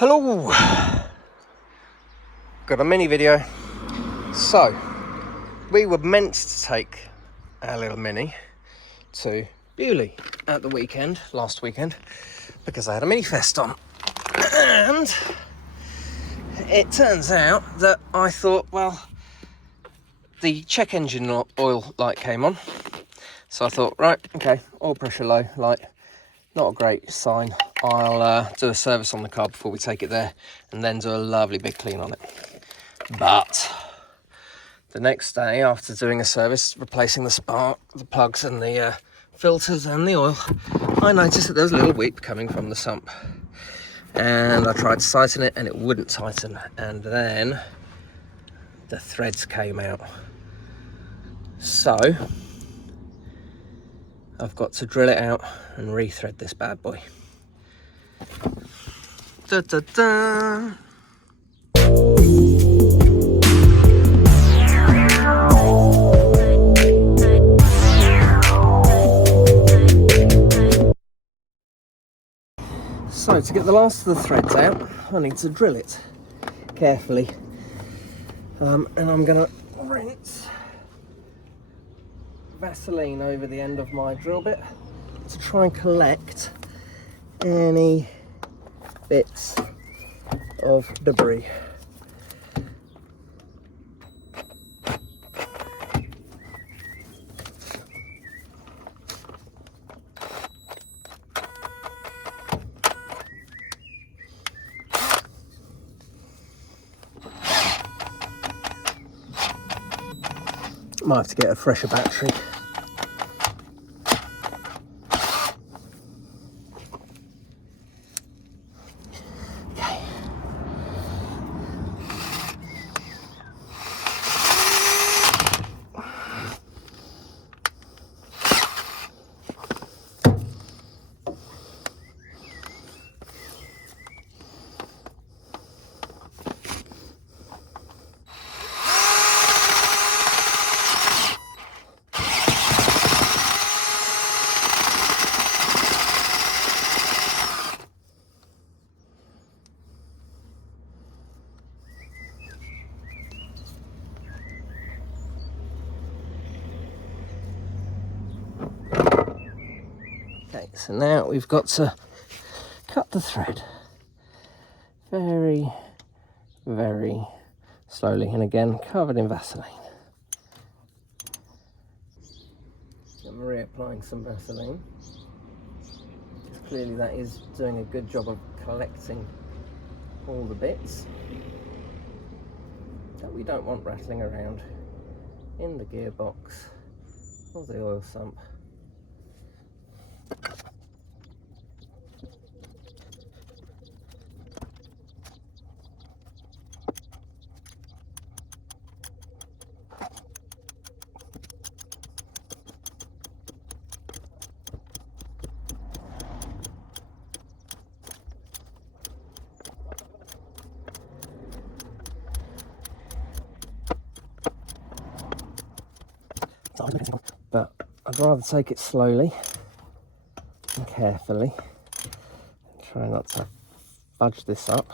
Hello, got a mini video. So we were meant to take our little mini to Bewley at the weekend, last weekend, because I had a mini fest on, and it turns out that I thought, well, the check engine oil light came on, so I thought, right, okay, oil pressure low, light, not a great sign. I'll do a service on the car before we take it there and then do a lovely big clean on it. But the next day, after doing a service, replacing the spark, the plugs and the filters and the oil, I noticed that there was a little weep coming from the sump. And I tried to tighten it and it wouldn't tighten. And then the threads came out. So I've got to drill it out and rethread this bad boy. Da, da, da. So to get the last of the threads out, I need to drill it carefully. And I'm going to rinse Vaseline over the end of my drill bit to try and collect any bits of debris. Might have to get a fresher battery. Okay, so now we've got to cut the thread very, very slowly, and again covered in Vaseline. I'm reapplying some Vaseline. Clearly that is doing a good job of collecting all the bits that we don't want rattling around in the gearbox or the oil sump. But I'd rather take it slowly and carefully. Try not to fudge this up.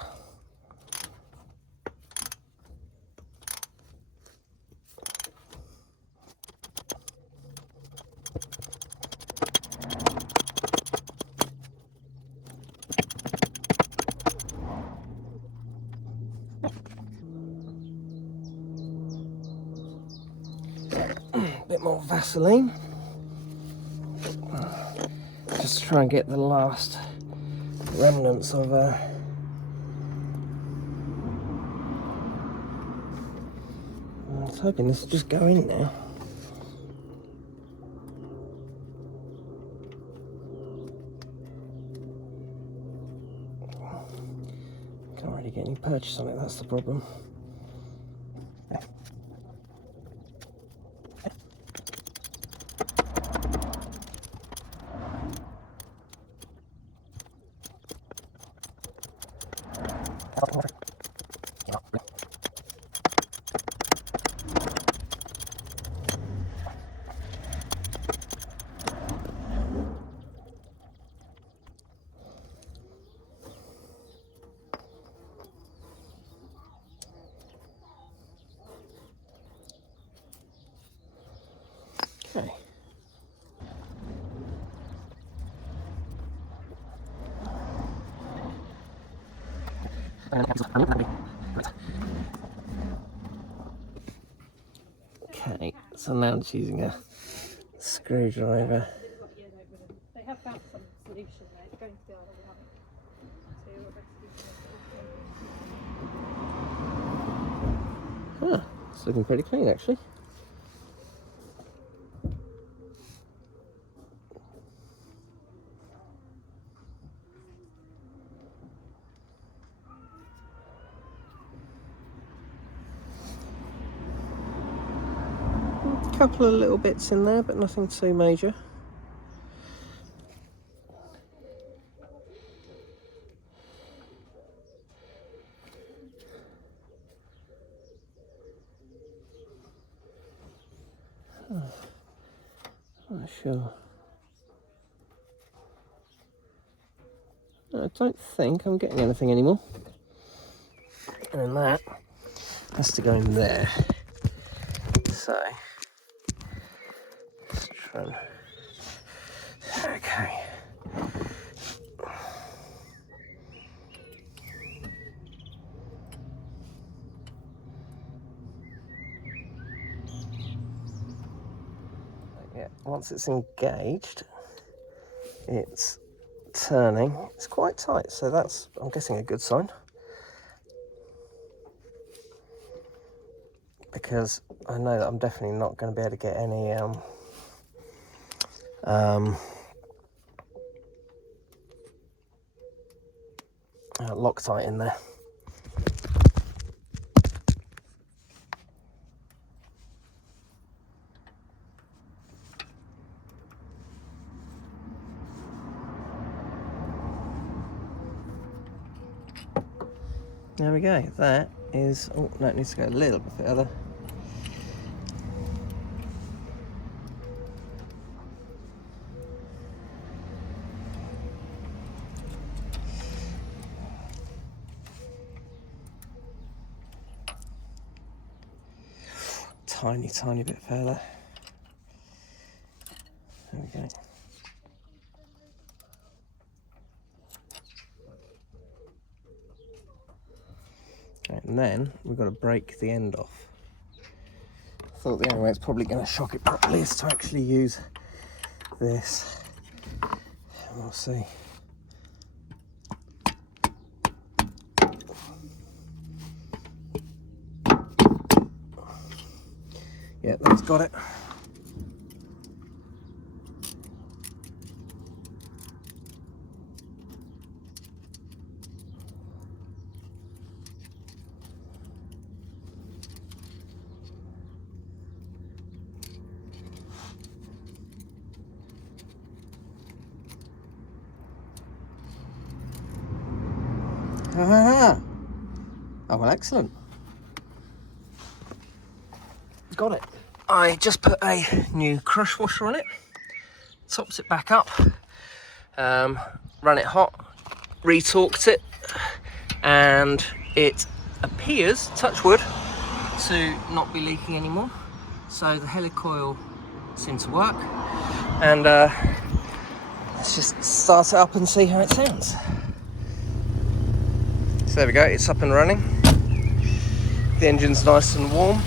Bit more Vaseline, just to try and get the last remnants of I was hoping this would just go in now. Can't really get any purchase on it, that's the problem. Okay, so now I'm just using a screwdriver. They have found some solution there. It's going to be alright. Huh, it's looking pretty clean actually. A couple of little bits in there, but nothing too major. Oh, not sure. I don't think I'm getting anything anymore. And then that has to go in there. So, let's try and... Okay. Yeah, once it's engaged, it's turning. It's quite tight, so that's, I'm guessing, a good sign. Because I know that I'm definitely not going to be able to get any Loctite in there. There we go, that is, oh no, it needs to go a little bit further. Tiny bit further. There we go. And then we've got to break the end off. I thought the only way it's probably going to shock it properly is to actually use this. We'll see. Yeah, that's got it. Ah, oh well, excellent. Got it. I just put a new crush washer on it, tops it back up, ran it hot, retorqued it, and it appears, touch wood, to not be leaking anymore. So the helicoil seemed to work, and let's just start it up and see how it sounds. So there we go, it's up and running. The engine's nice and warm.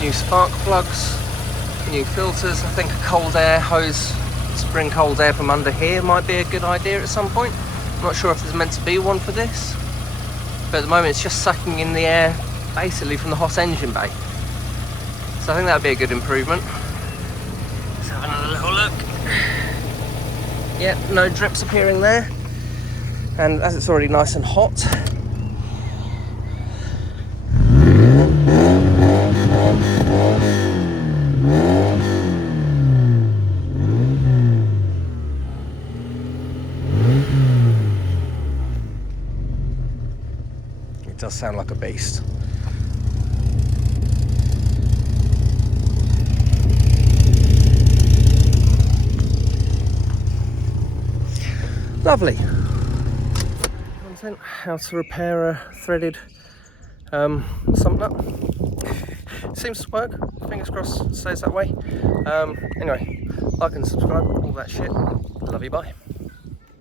New spark plugs, new filters. I think a cold air hose, spring cold air from under here might be a good idea at some point. I'm not sure if there's meant to be one for this, but at the moment it's just sucking in the air basically from the hot engine bay. So I think that would be a good improvement. Let's have another little look. Yeah, no drips appearing there. And as it's already nice and hot, it does sound like a beast. Lovely. Content, how to repair a threaded sump nut. Seems to work, fingers crossed it stays that way. Anyway, like and subscribe, all that shit. Love you, bye.